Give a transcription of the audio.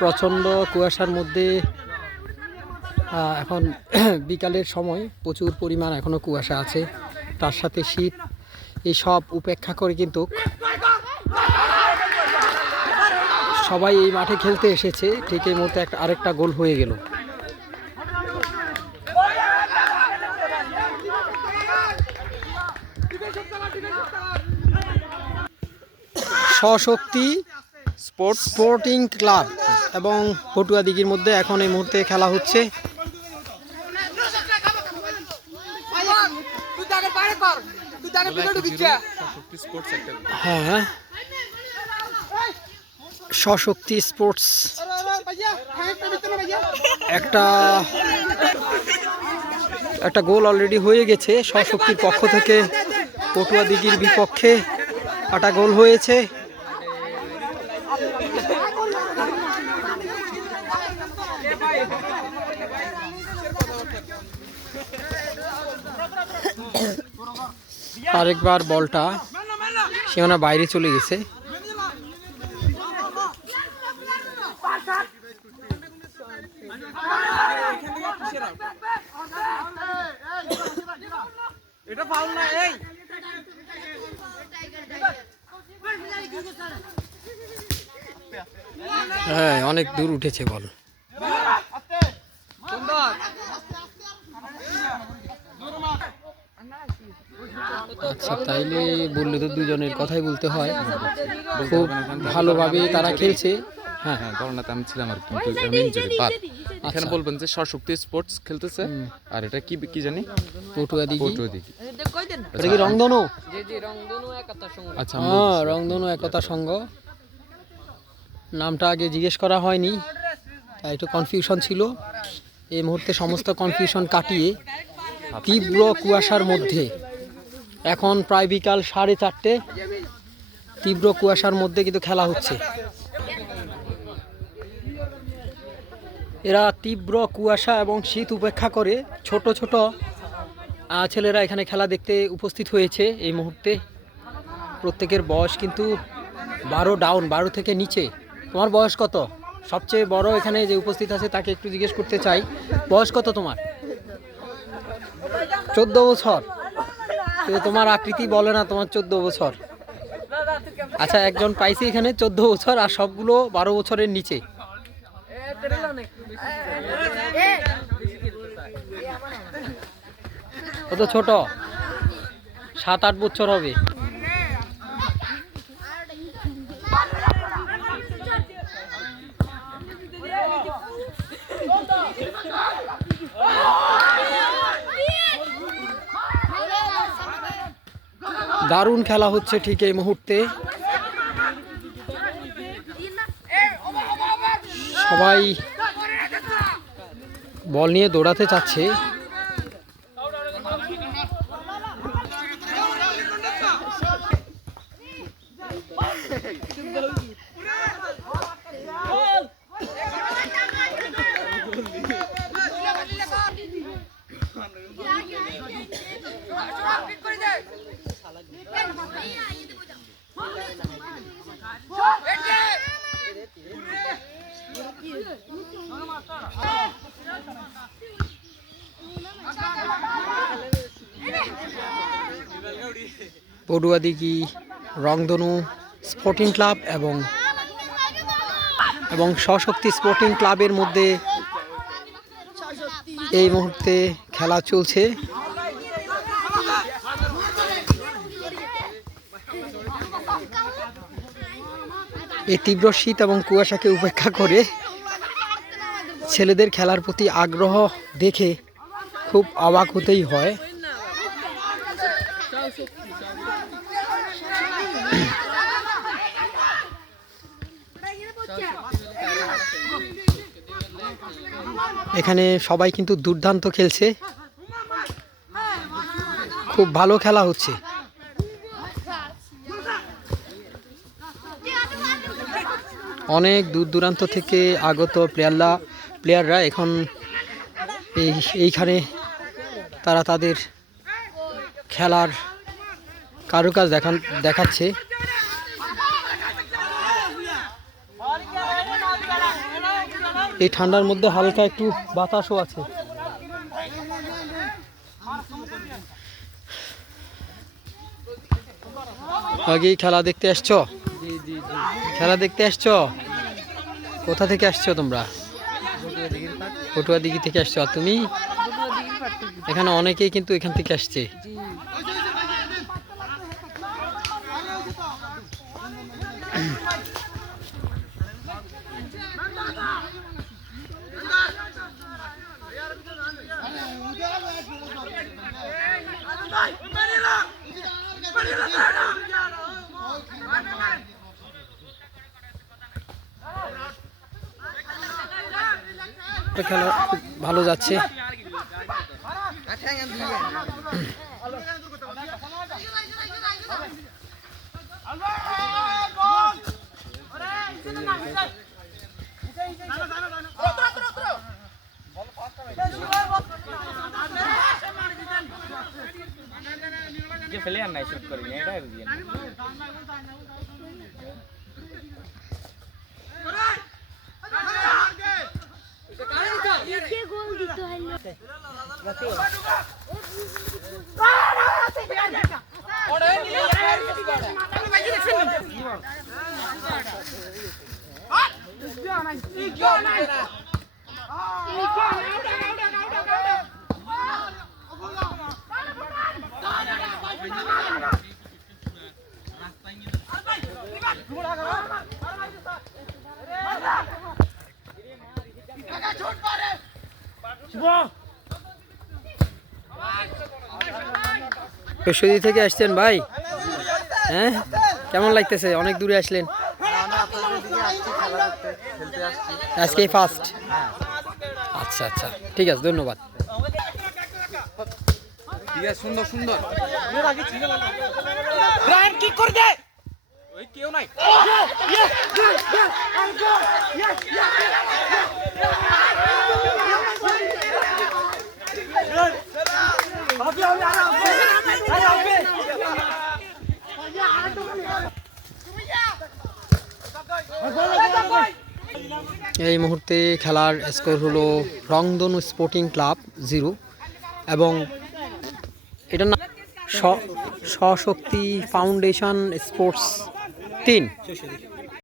প্রচণ্ড কুয়াশার মধ্যে এখন বিকালের সময় প্রচুর পরিমাণ এখনো কুয়াশা আছে, তার সাথে শীত, এই সব উপেক্ষা করে কিন্তু সবাই এই মাঠে খেলতে এসেছে। ঠিক এই মুহূর্তে আরেকটা গোল হয়ে গেল। স্বশক্তি স্পোর্টিং ক্লাব এবং পটুয়াদিঘির মধ্যে এখন এই মুহূর্তে খেলা হচ্ছে। হ্যাঁ, স্বশক্তি স্পোর্টস একটা গোল অলরেডি হয়ে গেছে। স্বশক্তির পক্ষ থেকে পটুয়াদিঘির বিপক্ষে একটা গোল হয়েছে। আরেকবার বলটা সীমানা বাইরে চলে গেছে। হ্যাঁ, অনেক দূর উঠেছে বল। আচ্ছা, তাইলে বললে তো দুজনের কথাই বলতে হয়। খুব ভালোভাবে তারা খেলছে। হ্যাঁ হ্যাঁ, করোনাতে আমি ছিলাম আর কিন্তু আমি ইনজুরি বাদ। এখানে বলবেন যে স্বশক্তি স্পোর্টস খেলতেছে, আর এটা কি জানি পটুয়াদিঘি। এটা কি রংধনু? জি জি, রংধনু একতা সংঘ। আচ্ছা, হ্যাঁ, রংধনু একতা সংঘ। নামটা আগে জিজ্ঞেস করা হয়নি, তাই একটু কনফিউশন ছিল। এই মুহূর্তে সমস্ত কনফিউশন কাটিয়ে তীব্র কুয়াশার মধ্যে এখন প্রায় বিকাল 4:30, তীব্র কুয়াশার মধ্যে কিন্তু খেলা হচ্ছে। এরা তীব্র কুয়াশা এবং শীত উপেক্ষা করে ছোট ছোট ছেলেরা এখানে খেলা দেখতে উপস্থিত হয়েছে। এই মুহূর্তে প্রত্যেকের বয়স কিন্তু 12 থেকে নিচে। তোমার বয়স কত? সবচেয়ে বড় এখানে যে উপস্থিত আছে তাকে একটু জিজ্ঞেস করতে চাই, বয়স কত তোমার? 14 বছর। তোমার আকৃতি বলে না তোমার 14 বছর। আচ্ছা, একজন পাইছি এখানে 14 বছর, আর সবগুলো 12 বছরের নিচে। কত ছোট? 7-8 বছর হবে। দারুণ খেলা হচ্ছে ঠিক এই মুহূর্তে। সবাই বল নিয়ে দৌড়াতে চাচ্ছে। পড়ুয়াদিঘি রংধনু স্পোর্টিং ক্লাব এবং স্বশক্তি স্পোর্টিং ক্লাবের মধ্যে এই মুহূর্তে খেলা চলছে। এই তীব্র শীত এবং কুয়াশাকে উপেক্ষা করে ছেলেদের খেলার প্রতি আগ্রহ দেখে খুব অবাক হতেই হয়। এখানে সবাই কিন্তু দুর্দান্ত খেলছে, খুব ভালো খেলা হচ্ছে। অনেক দূর দূরান্ত থেকে আগত প্লেয়াররা এখন এইখানে তারা তাদের খেলার কারুকাজ দেখাচ্ছে। এই ঠান্ডার মধ্যে হালকা একটু বাতাসও আছে। আগেই খেলা দেখতে আসছো? খেলা দেখতে আসছো? কোথা থেকে আসছো তোমরা? পটুয়াদিঘি থেকে আসছো। আর তুমি? এখানে অনেকেই কিন্তু এখান থেকে আসছে। খেলা খুব ভালো যাচ্ছে। পেশোদি থেকে আসছেন ভাই? হ্যাঁ, কেমন লাগতেছে? অনেক দূরে আসলেন। আজকেই ফার্স্ট? আচ্ছা আচ্ছা, ঠিক আছে, ধন্যবাদ। সুন্দর সুন্দর কি করে দে ওই কেউ নাই। এই মুহূর্তে খেলার স্কোর হলো রংধনু স্পোর্টিং ক্লাব 0 এবং এটা না স্বশক্তি ফাউন্ডেশন স্পোর্টস 3।